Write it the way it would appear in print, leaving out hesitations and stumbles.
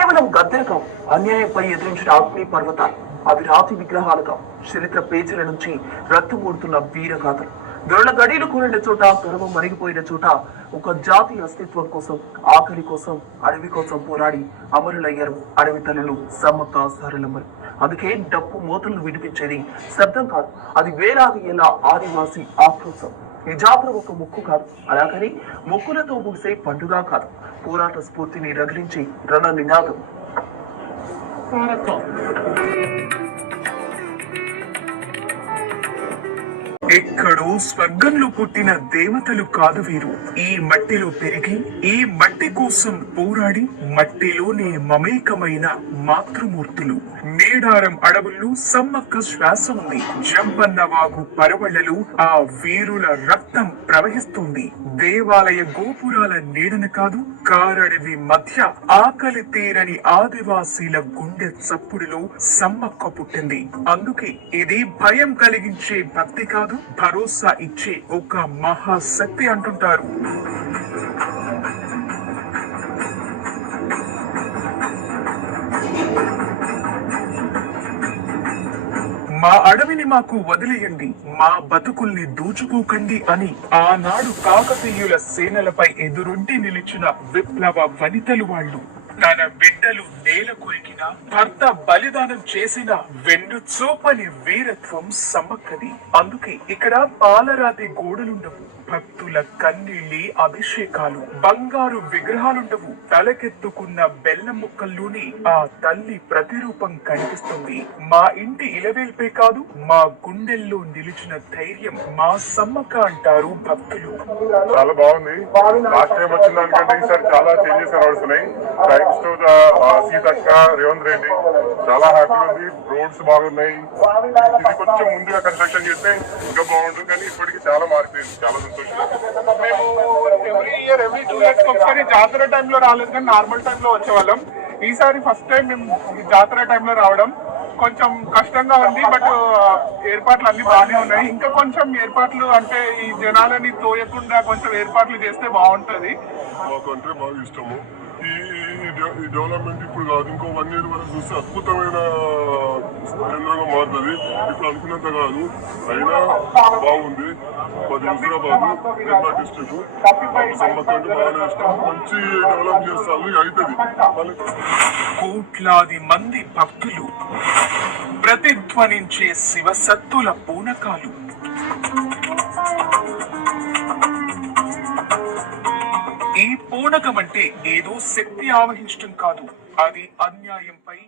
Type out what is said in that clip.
కేవలం గద్దెలు కావు, అన్యాయంపై ఎదిరించిన అగ్ని పర్వతాలు, అవి రాతి విగ్రహాలు కావు, చరిత్ర పేజీల నుంచి రక్తమూడుతున్న వీరగాథలు. దొరల గడీలు కూలిన చోట, గర్వం మరిగిపోయిన చోట ఒక జాతి అస్తిత్వం కోసం, ఆకలి కోసం, అడవి కోసం పోరాడి అమరులయ్యారు అడవి తల్లులు సమ్మక్క సారలమ్మలు. అందుకే డప్పు మోతలను విడిపించేది శబ్దం కాదు, అది వేలాది ఏళ్ళ ఆదివాసి ఆక్రోశం. ఈ జాతర ఒక ముక్కు కాదు, అలాగని ముక్కులతో ముగిసే పండుగ కాదు, పోరాట స్ఫూర్తిని రగిలించి రణ నినాదం. ఎక్కడో స్వర్గంలో పుట్టిన దేవతలు కాదు వీరు. ఈ మట్టిలో పెరిగి, ఈ మట్టి కోసం పోరాడి, మట్టిలోనే మమేకమైన మాతృమూర్తులు. మేడారం అడవుల్లో సమ్మక్క శ్వాస ఉంది. జంపన్న వాగు పరవళ్లలో ఆ వీరుల రక్తం ప్రవహిస్తుంది. దేవాలయ గోపురాల నీడన కాదు, కారడవి మధ్య ఆకలి తీరని ఆదివాసీల గుండె చప్పుడులో సమ్మక్క పుట్టింది. అందుకే ఇది భయం కలిగించే భక్తి కాదు, భరోసా ఇచ్చే ఒక మహాశక్తి అంటుంటారు. మా అడవిని మాకు వదిలేయండి, మా బతుకుల్ని దూచుకోకండి అని ఆనాడు కాకతీయుల సేనలపై ఎదురొంటి నిలిచిన విప్లవ వనితలు వాళ్ళు. తన బిడ్డలు నేల కొరికిన, భర్త బలిదానం చేసిన వెన్ను చూపని వీరత్వం సమ్మక్కది. అందుకే ఇక్కడ పాలరాతి గోడలుండవు, భక్తుల కన్నీళ్ళి అభిషేకాలు, బంగారు విగ్రహాలుండవు. తలకెత్తుకున్న బెల్లం ముక్కల్లోని ఆ తల్లి ప్రతిరూపం కనిపిస్తుంది. మా ఇంటి ఇలవేల్పే కాదు, మా గుండెల్లో నిలిచిన ధైర్యం మా సమ్మక్క అంటారు భక్తులు. చాలా బాగుంది. లాస్ట్ టైం వచ్చిన దానికంటే ఈసారి చాలా చేంజెస్ కనబడుతున్నాయి. Thanks to Seethakka, Revanth Reddy. చాలా హ్యాపీగా ఉంది. రోడ్స్ బాగున్నాయి. ఇది కొంచెం ముందుగా కన్స్ట్రక్షన్ చేస్తే ఇంకా బాగుంటుంది, కానీ ఇప్పటికి చాలా మారిపోయింది. చాలా సంతోషం. మేము ఎవ్రీ 2 years ఒకసారి జాతర టైంలో రాలేదు, కానీ నార్మల్ టైంలో వచ్చేవాళ్ళం. ఈసారి ఫస్ట్ టైం మేము జాతర టైంలో రావడం కొంచెం కష్టంగా ఉంది, బట్ ఏర్పాట్లు అన్ని బాగానే ఉన్నాయి. ఇంకా కొంచెం ఏర్పాట్లు అంటే ఈ జనాలని తోయకుండా కొంచెం ఏర్పాట్లు చేస్తే బాగుంటది. మాకంటే బాగా ఇష్టము. ఈ డెవలప్మెంట్ ఇప్పుడు కాదు, ఇంకో 1 year వరకు చూస్తే అద్భుతమైన కేంద్రంగా మారుతుంది. ఇప్పుడు అనుకున్నంత కాదు, అయినా బాగుంది. మాది హుజరాబాద్ నిర్మల్ డిస్ట్రిక్ట్. సమ్మక్క అంటే బాగానే ఇష్టం. మంచి డెవలప్ చేస్తారు, అవుతుంది. కోట్లాది మంది భక్తులు ప్రతిధ్వనించే శివసత్తుల పూనకాలు. ఈ పూనకం అంటే ఏదో శక్తి ఆవహించడం కాదు, అది అన్యాయంపై